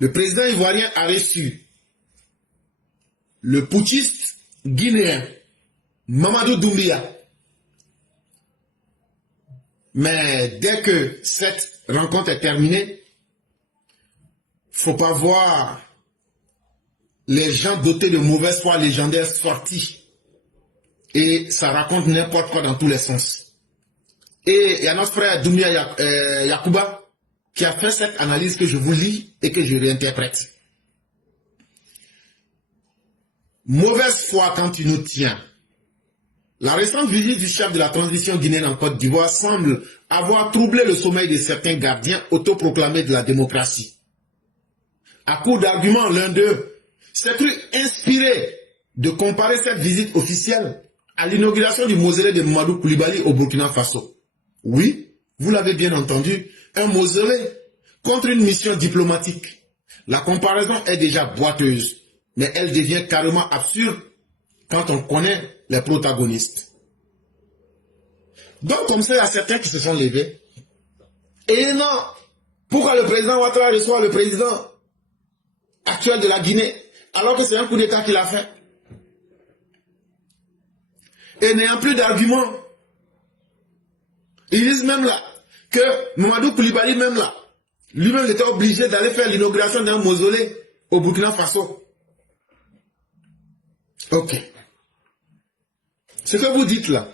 Le président ivoirien a reçu le putschiste guinéen Mamadou Doumbia. Mais dès que cette rencontre est terminée, faut pas voir les gens dotés de mauvaise foi légendaires sortis. Et ça raconte n'importe quoi dans tous les sens. Et il y a notre frère Doumbia Yacouba qui a fait cette analyse que je vous lis et que je réinterprète. Mauvaise foi quand tu nous tiens. La récente visite du chef de la transition guinéenne en Côte d'Ivoire semble avoir troublé le sommeil de certains gardiens autoproclamés de la démocratie. À coup d'arguments, l'un d'eux s'est cru inspiré de comparer cette visite officielle à l'inauguration du mausolée de Mamadou Coulibaly au Burkina Faso. Oui, vous l'avez bien entendu, un mausolée contre une mission diplomatique. La comparaison est déjà boiteuse, mais elle devient carrément absurde quand on connaît les protagonistes. Donc comme ça, il y a certains qui se sont levés. Et non, pourquoi le président Ouattara reçoit le président actuel de la Guinée, alors que c'est un coup d'État qu'il a fait? Et n'ayant plus d'arguments, ils disent même là que Mamadou Coulibaly même là, lui-même était obligé d'aller faire l'inauguration d'un mausolée au Burkina Faso. Ok. Ce que vous dites là,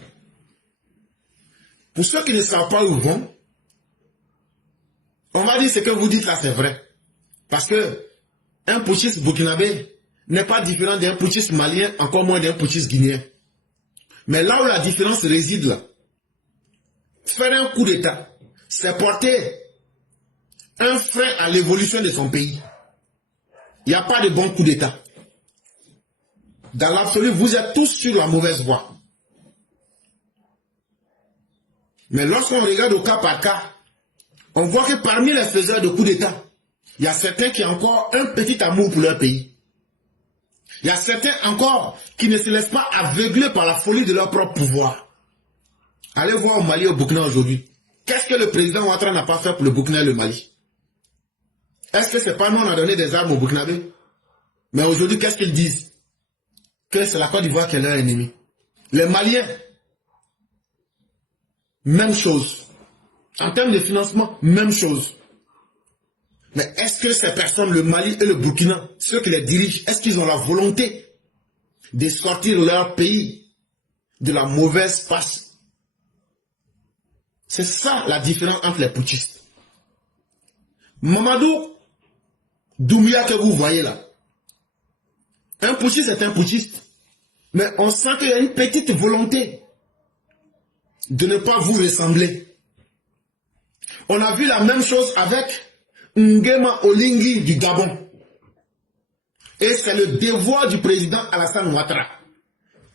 pour ceux qui ne savent pas où vont, on va dire ce que vous dites là c'est vrai. Parce que un putschiste burkinabé n'est pas différent d'un putschiste malien, encore moins d'un putschiste guinéen. Mais là où la différence réside là, faire un coup d'État, c'est porter un frein à l'évolution de son pays. Il n'y a pas de bon coup d'État. Dans l'absolu, vous êtes tous sur la mauvaise voie. Mais lorsqu'on regarde au cas par cas, on voit que parmi les faiseurs de coups d'État, il y a certains qui ont encore un petit amour pour leur pays. Il y a certains encore qui ne se laissent pas aveugler par la folie de leur propre pouvoir. Allez voir au Mali et au Burkina aujourd'hui. Qu'est-ce que le président Ouattara n'a pas fait pour le Burkina et le Mali? Est-ce que c'est pas nous on a donné des armes au Burkinabé? Mais aujourd'hui, qu'est-ce qu'ils disent? Que c'est la Côte d'Ivoire qui est leur ennemi. Les Maliens, même chose. En termes de financement, même chose. Mais est-ce que ces personnes, le Mali et le Burkina, ceux qui les dirigent, est-ce qu'ils ont la volonté de sortir leur pays de la mauvaise passe? C'est ça la différence entre les putschistes. Mamadou Doumbia que vous voyez là, un putschiste est un putschiste. Mais on sent qu'il y a une petite volonté de ne pas vous ressembler. On a vu la même chose avec Nguema Olingi du Gabon. Et c'est le devoir du président Alassane Ouattara.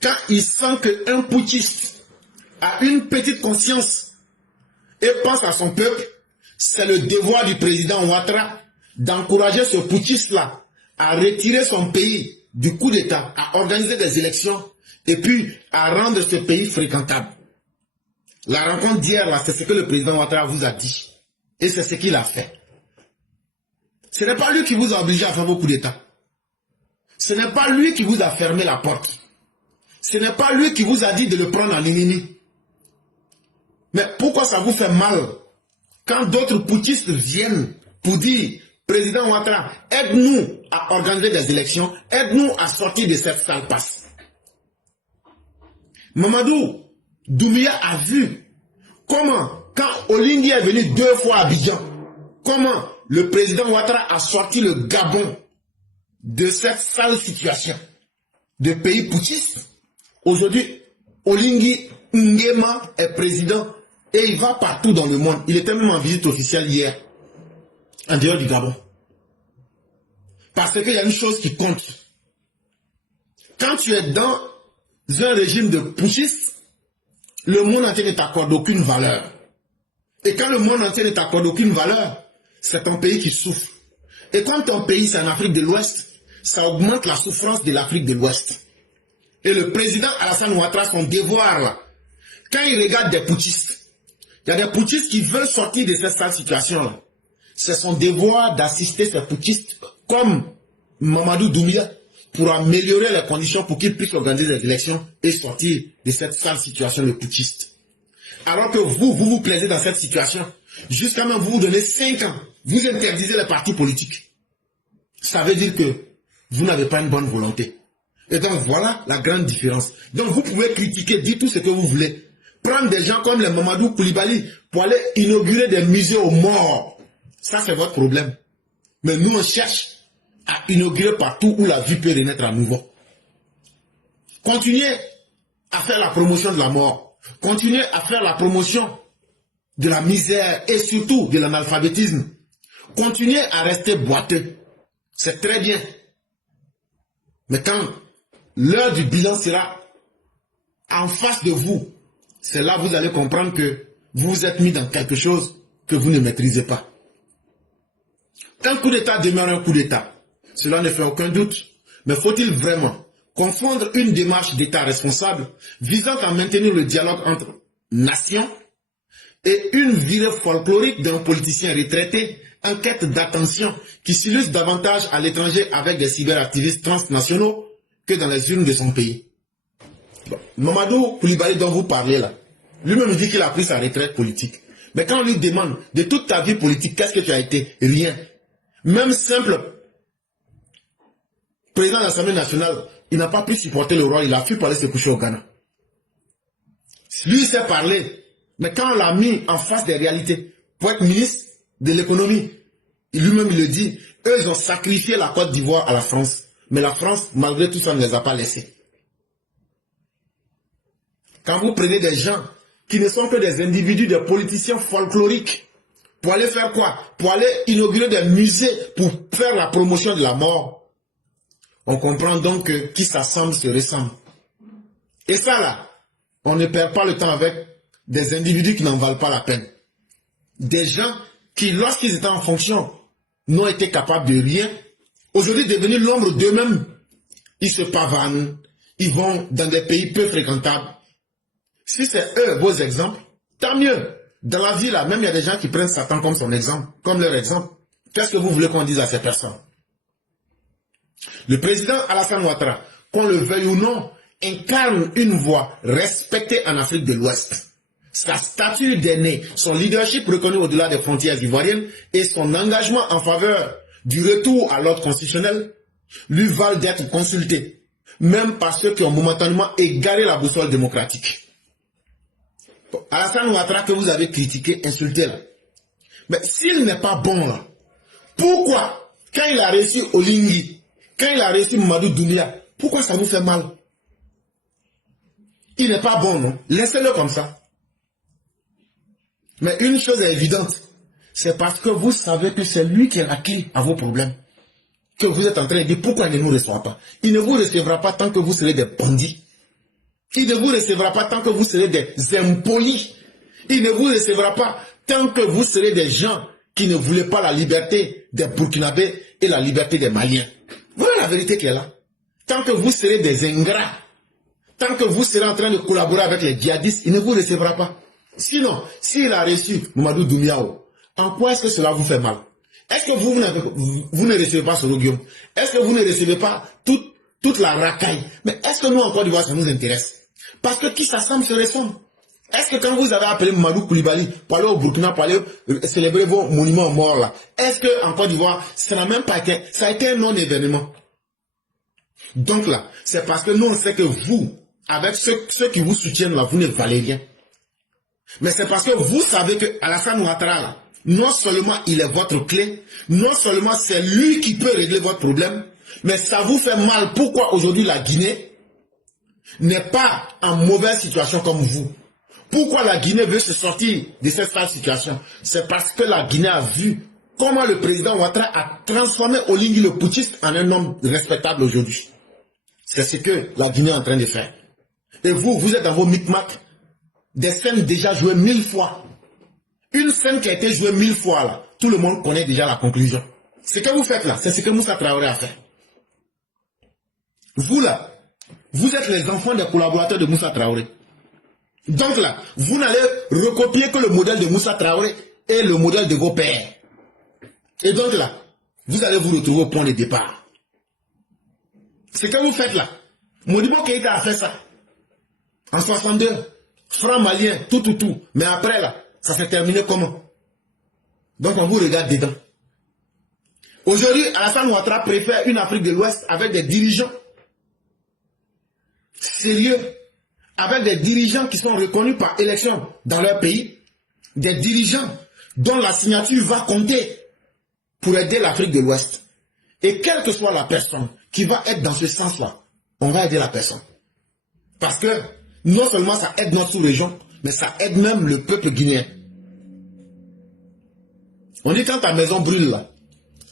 Quand il sent qu'un putschiste a une petite conscience et pense à son peuple, c'est le devoir du président Ouattara d'encourager ce putschiste-là à retirer son pays du coup d'État, à organiser des élections et puis à rendre ce pays fréquentable. La rencontre d'hier, là, c'est ce que le président Ouattara vous a dit. Et c'est ce qu'il a fait. Ce n'est pas lui qui vous a obligé à faire vos coups d'État. Ce n'est pas lui qui vous a fermé la porte. Ce n'est pas lui qui vous a dit de le prendre en ennemi. Mais pourquoi ça vous fait mal quand d'autres putschistes viennent pour dire: président Ouattara, aide-nous à organiser des élections, aide-nous à sortir de cette sale passe. Mamadou Doumbia a vu comment, quand Olingi est venu 2 fois à Abidjan, comment le président Ouattara a sorti le Gabon de cette sale situation de pays putschiste. Aujourd'hui, Olingi Nguema est président et il va partout dans le monde. Il était même en visite officielle hier, en dehors du Gabon. Parce qu'il y a une chose qui compte. Quand tu es dans un régime de putschiste, le monde entier ne t'accorde aucune valeur. Et quand le monde entier ne t'accorde aucune valeur, c'est ton pays qui souffre. Et quand ton pays, c'est en Afrique de l'Ouest, ça augmente la souffrance de l'Afrique de l'Ouest. Et le président Alassane Ouattara, son devoir là, quand il regarde des putschistes, il y a des putschistes qui veulent sortir de cette sale situation là. C'est son devoir d'assister ces putschistes comme Mamadou Doumbia pour améliorer les conditions pour qu'il puisse organiser les élections et sortir de cette sale situation de putschiste. Alors que vous plaisez dans cette situation, jusqu'à même vous donnez 5 ans, vous interdisez les partis politiques. Ça veut dire que vous n'avez pas une bonne volonté. Et donc voilà la grande différence. Donc vous pouvez critiquer, dire tout ce que vous voulez. Prendre des gens comme les Mamadou Koulibaly pour aller inaugurer des musées aux morts. Ça c'est votre problème. Mais nous on cherche à inaugurer partout où la vie peut renaître à nouveau. Continuez à faire la promotion de la mort. Continuez à faire la promotion de la misère et surtout de l'analphabétisme. Continuez à rester boiteux. C'est très bien. Mais quand l'heure du bilan sera en face de vous, c'est là que vous allez comprendre que vous vous êtes mis dans quelque chose que vous ne maîtrisez pas. Un coup d'État demeure un coup d'État. Cela ne fait aucun doute. Mais faut-il vraiment confondre une démarche d'État responsable visant à maintenir le dialogue entre nations et une virée folklorique d'un politicien retraité en quête d'attention qui s'illustre davantage à l'étranger avec des cyberactivistes transnationaux que dans les urnes de son pays? Mamadou Koulibaly dont vous parlez là, lui-même dit qu'il a pris sa retraite politique. Mais quand on lui demande de toute ta vie politique, qu'est-ce que tu as été? Rien. Même simple président de l'Assemblée nationale, il n'a pas pu supporter le roi, il a fui pour aller se coucher au Ghana. Lui, il sait parler. Mais quand on l'a mis en face des réalités, pour être ministre de l'économie, lui-même il le dit, eux ils ont sacrifié la Côte d'Ivoire à la France. Mais la France, malgré tout ça, ne les a pas laissés. Quand vous prenez des gens qui ne sont que des individus, des politiciens folkloriques, pour aller faire quoi? Pour aller inaugurer des musées, pour faire la promotion de la mort. On comprend donc que qui s'assemble se ressemble. Et ça là, on ne perd pas le temps avec des individus qui n'en valent pas la peine. Des gens qui, lorsqu'ils étaient en fonction, n'ont été capables de rien. Aujourd'hui, devenus l'ombre d'eux-mêmes, ils se pavanent, ils vont dans des pays peu fréquentables. Si c'est eux vos exemples, tant mieux. Dans la vie là, même il y a des gens qui prennent Satan comme son exemple, comme leur exemple. Qu'est-ce que vous voulez qu'on dise à ces personnes? Le président Alassane Ouattara, qu'on le veuille ou non, incarne une voix respectée en Afrique de l'Ouest. Sa stature d'aîné, son leadership reconnu au-delà des frontières ivoiriennes et son engagement en faveur du retour à l'ordre constitutionnel lui valent d'être consulté, même par ceux qui ont momentanément égaré la boussole démocratique. Alassane Ouattara que vous avez critiqué, insulté là. Mais s'il n'est pas bon là, pourquoi, quand il a réussi Olingi, quand il a réussi Mamadou Doumbia, pourquoi ça vous fait mal? Il n'est pas bon, non? Laissez-le comme ça. Mais une chose est évidente, c'est parce que vous savez que c'est lui qui est la clé à vos problèmes. Que vous êtes en train de dire pourquoi il ne nous reçoit pas. Il ne vous recevra pas tant que vous serez des bandits. Il ne vous recevra pas tant que vous serez des impolis. Il ne vous recevra pas tant que vous serez des gens qui ne voulaient pas la liberté des Burkinabés et la liberté des Maliens. Voilà la vérité qui est là. Tant que vous serez des ingrats, tant que vous serez en train de collaborer avec les djihadistes, il ne vous recevra pas. Sinon, s'il a reçu Mamadou Doumbia, en quoi est-ce que cela vous fait mal? Est-ce que vous ne recevez pas ce roguium? Est-ce que vous ne recevez pas toute la racaille? Mais est-ce que nous, en Côte d'Ivoire, ça nous intéresse? Parce que qui s'assemble se ressemble. Est-ce que quand vous avez appelé Mamadou Koulibaly pour aller au Burkina, pour aller célébrer vos monuments morts là, est-ce qu'en Côte d'Ivoire, ça n'a même pas été, ça a été un non-événement? Donc là, c'est parce que nous on sait que vous, avec ceux qui vous soutiennent là, vous ne valez rien. Mais c'est parce que vous savez que Alassane Ouattara là, non seulement il est votre clé, non seulement c'est lui qui peut régler votre problème, mais ça vous fait mal. Pourquoi aujourd'hui la Guinée n'est pas en mauvaise situation comme vous? Pourquoi la Guinée veut se sortir de cette sale situation? C'est parce que la Guinée a vu comment le président Ouattara a transformé Olingi le putschiste en un homme respectable aujourd'hui. C'est ce que la Guinée est en train de faire. Et vous êtes dans vos micmacs, des scènes déjà jouées 1000 fois. Une scène qui a été jouée 1000 fois là, tout le monde connaît déjà la conclusion. Ce que vous faites là, c'est ce que Moussa Traoré a fait. Vous là, vous êtes les enfants des collaborateurs de Moussa Traoré. Donc là, vous n'allez recopier que le modèle de Moussa Traoré et le modèle de vos pères. Et donc là, vous allez vous retrouver au point de départ. Ce que vous faites là, Modibo Keïta a fait ça. En 62, franc malien, tout. Mais après là, ça s'est terminé comment? Donc on vous regarde dedans. Aujourd'hui, Alassane Ouattara préfère une Afrique de l'Ouest avec des dirigeants sérieux, avec des dirigeants qui sont reconnus par élection dans leur pays, des dirigeants dont la signature va compter pour aider l'Afrique de l'Ouest. Et quelle que soit la personne qui va être dans ce sens-là, on va aider la personne. Parce que non seulement ça aide notre sous-région, mais ça aide même le peuple guinéen. On dit quand ta maison brûle là,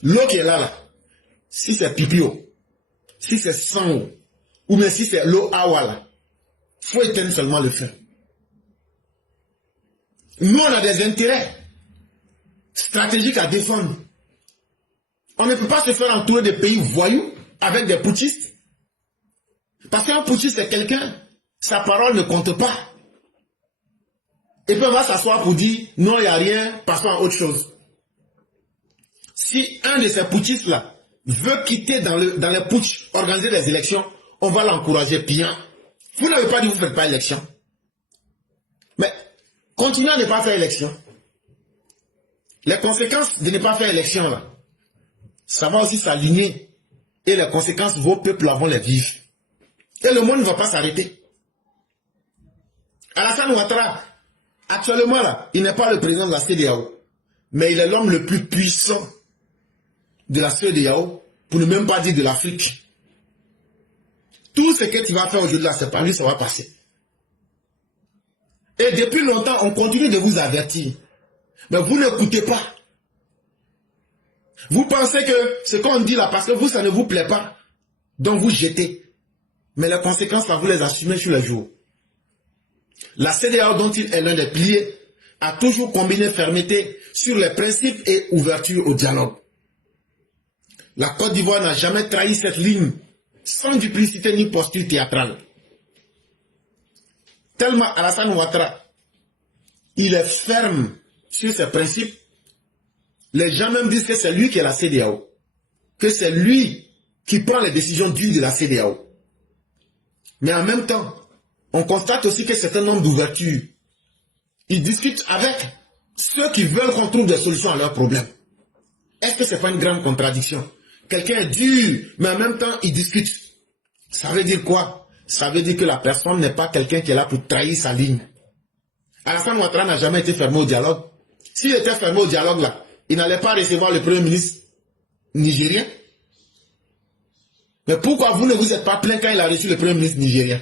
l'eau qui est là, si c'est pipio, si c'est sang, ou bien si c'est l'eau awa là, il faut éteindre seulement le feu. Nous, on a des intérêts stratégiques à défendre. On ne peut pas se faire entourer des pays voyous avec des putschistes. Parce qu'un putschiste, c'est quelqu'un, sa parole ne compte pas. Et puis on va s'asseoir pour dire, non, il n'y a rien, passons à autre chose. Si un de ces putschistes-là veut quitter dans les putsch, organiser des élections, on va l'encourager bien. Vous n'avez pas dit que vous ne faites pas élection. Mais continuez à ne pas faire élection. Les conséquences de ne pas faire élection, là, ça va aussi s'aligner. Et les conséquences, vos peuples vont les vivre. Et le monde ne va pas s'arrêter. Alassane Ouattara, actuellement, là, il n'est pas le président de la CEDEAO. Mais il est l'homme le plus puissant de la CEDEAO, pour ne même pas dire de l'Afrique. Tout ce que tu vas faire aujourd'hui, là, c'est pas lui, ça va passer. Et depuis longtemps, on continue de vous avertir. Mais vous n'écoutez pas. Vous pensez que ce qu'on dit là, parce que vous, ça ne vous plaît pas, donc vous jetez. Mais les conséquences, là, vous les assumez sur le jour. La CEDEAO, dont il est l'un des piliers, a toujours combiné fermeté sur les principes et ouverture au dialogue. La Côte d'Ivoire n'a jamais trahi cette ligne sans duplicité ni posture théâtrale. Tellement Alassane Ouattara, il est ferme sur ses principes. Les gens même disent que c'est lui qui est la CEDEAO, que c'est lui qui prend les décisions dures de la CEDEAO. Mais en même temps, on constate aussi que c'est un homme d'ouverture. Il discute avec ceux qui veulent qu'on trouve des solutions à leurs problèmes. Est-ce que ce n'est pas une grande contradiction? Quelqu'un est dur, mais en même temps, il discute. Ça veut dire quoi? Ça veut dire que la personne n'est pas quelqu'un qui est là pour trahir sa ligne. Alassane Ouattara n'a jamais été fermé au dialogue. S'il était fermé au dialogue, là, il n'allait pas recevoir le premier ministre nigérien. Mais pourquoi vous ne vous êtes pas plaint quand il a reçu le premier ministre nigérien?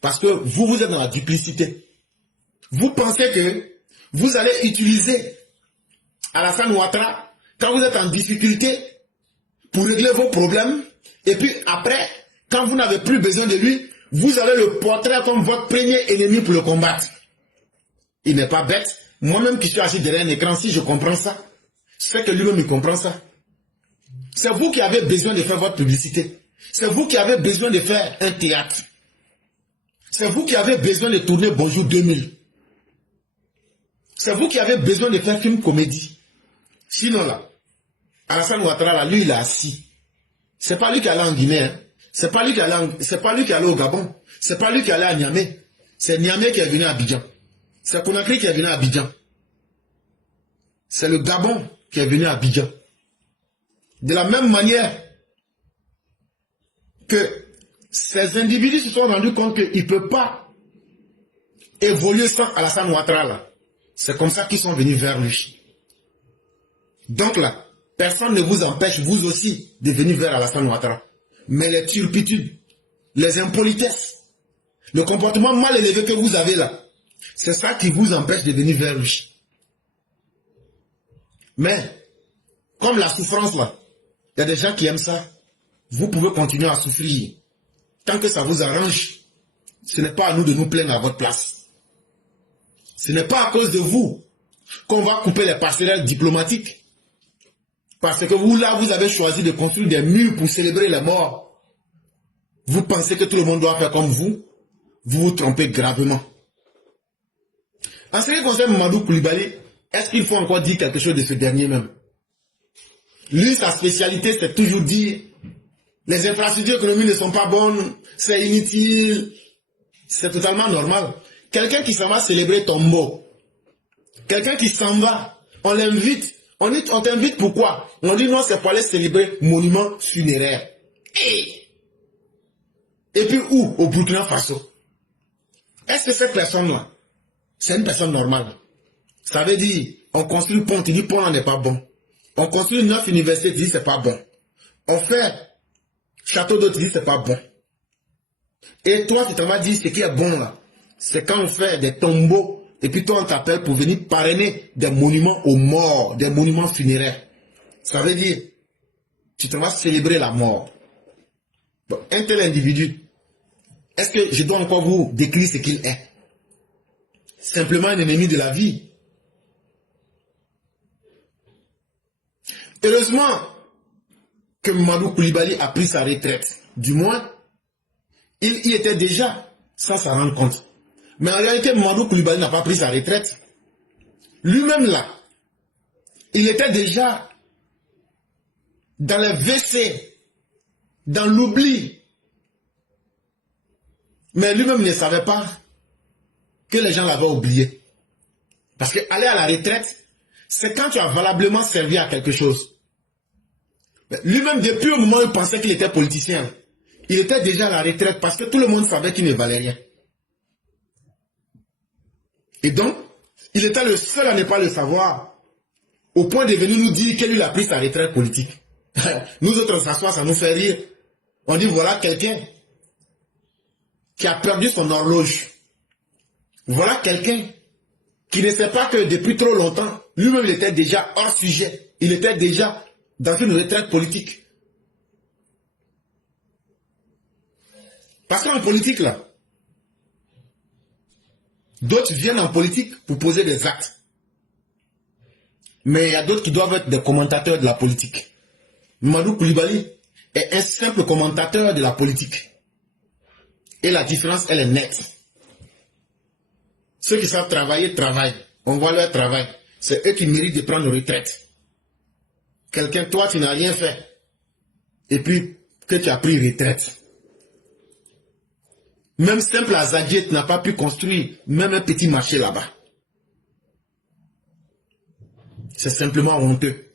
Parce que vous êtes dans la duplicité. Vous pensez que vous allez utiliser Alassane Ouattara quand vous êtes en difficulté pour régler vos problèmes. Et puis après, quand vous n'avez plus besoin de lui, vous allez le porter comme votre premier ennemi pour le combattre. Il n'est pas bête. Moi-même qui suis assis derrière un écran, si je comprends ça, c'est que lui-même il comprend ça. C'est vous qui avez besoin de faire votre publicité. C'est vous qui avez besoin de faire un théâtre. C'est vous qui avez besoin de tourner Bonjour 2000. C'est vous qui avez besoin de faire film comédie. Sinon là, Alassane Ouattara, là, lui il est assis. C'est pas lui qui est allé en Guinée. Hein. C'est pas lui qui est allé au Gabon. C'est pas lui qui est allé à Niamey. C'est Niamey qui est venu à Abidjan. C'est Conakry qui est venu à Abidjan. C'est le Gabon qui est venu à Abidjan. De la même manière que ces individus se sont rendus compte qu'ils ne peuvent pas évoluer sans Alassane Ouattara là. C'est comme ça qu'ils sont venus vers lui. Donc là, personne ne vous empêche, vous aussi, de venir vers Alassane Ouattara. Mais les turpitudes, les impolitesses, le comportement mal élevé que vous avez là, c'est ça qui vous empêche de venir vers lui. Mais, comme la souffrance là, il y a des gens qui aiment ça, vous pouvez continuer à souffrir. Tant que ça vous arrange, ce n'est pas à nous de nous plaindre à votre place. Ce n'est pas à cause de vous qu'on va couper les passerelles diplomatiques. Parce que vous, là, vous avez choisi de construire des murs pour célébrer les morts. Vous pensez que tout le monde doit faire comme vous? Vous vous trompez gravement. En ce qui concerne Mamadou Koulibaly, Est-ce qu'il faut encore dire quelque chose de ce dernier même? Lui, sa spécialité, c'est toujours dire les infrastructures économiques ne sont pas bonnes, c'est inutile. C'est totalement normal. Quelqu'un qui s'en va célébrer Tombeau, quelqu'un qui s'en va, on l'invite. On t'invite pourquoi? On dit non, c'est pour aller célébrer monument funéraire. Et puis où? Au Burkina Faso. Est-ce que cette personne-là, c'est une personne normale? Ça veut dire, on construit le pont, tu dis pont n'est pas bon. On construit une 9 universités, tu dis c'est pas bon. On fait château d'eau, tu dis c'est pas bon. Et toi, tu t'en vas dire ce qui est bon là. C'est quand on fait des tombeaux, et puis toi on t'appelle pour venir parrainer des monuments aux morts, des monuments funéraires. Ça veut dire, tu t'en vas célébrer la mort. Bon, un tel individu, est-ce que je dois encore vous décrire ce qu'il est? Simplement un ennemi de la vie. Heureusement que Mamadou Koulibaly a pris sa retraite. Du moins, il y était déjà, sans s'en rendre compte. Mais en réalité, Mamadou Koulibaly n'a pas pris sa retraite. Lui-même là, il était déjà dans les WC, dans l'oubli. Mais lui-même ne savait pas que les gens l'avaient oublié. Parce que aller à la retraite, c'est quand tu as valablement servi à quelque chose. Lui-même, depuis le moment où il pensait qu'il était politicien, il était déjà à la retraite parce que tout le monde savait qu'il ne valait rien. Et donc, il était le seul à ne pas le savoir, au point de venir nous dire qu'il a pris sa retraite politique. Nous autres, on s'assoit, ça nous fait rire. On dit, voilà quelqu'un qui a perdu son horloge. Voilà quelqu'un qui ne sait pas que depuis trop longtemps, lui-même il était déjà hors sujet. Il était déjà dans une retraite politique. Parce qu'en politique, là, d'autres viennent en politique pour poser des actes. Mais il y a d'autres qui doivent être des commentateurs de la politique. Mamadou Koulibaly est un simple commentateur de la politique. Et la différence, elle est nette. Ceux qui savent travailler, travaillent. On voit leur travail. C'est eux qui méritent de prendre retraite. Quelqu'un, toi, tu n'as rien fait. Et puis, que tu as pris retraite. Même simple Azadier, tu n'as pas pu construire même un petit marché là-bas. C'est simplement honteux.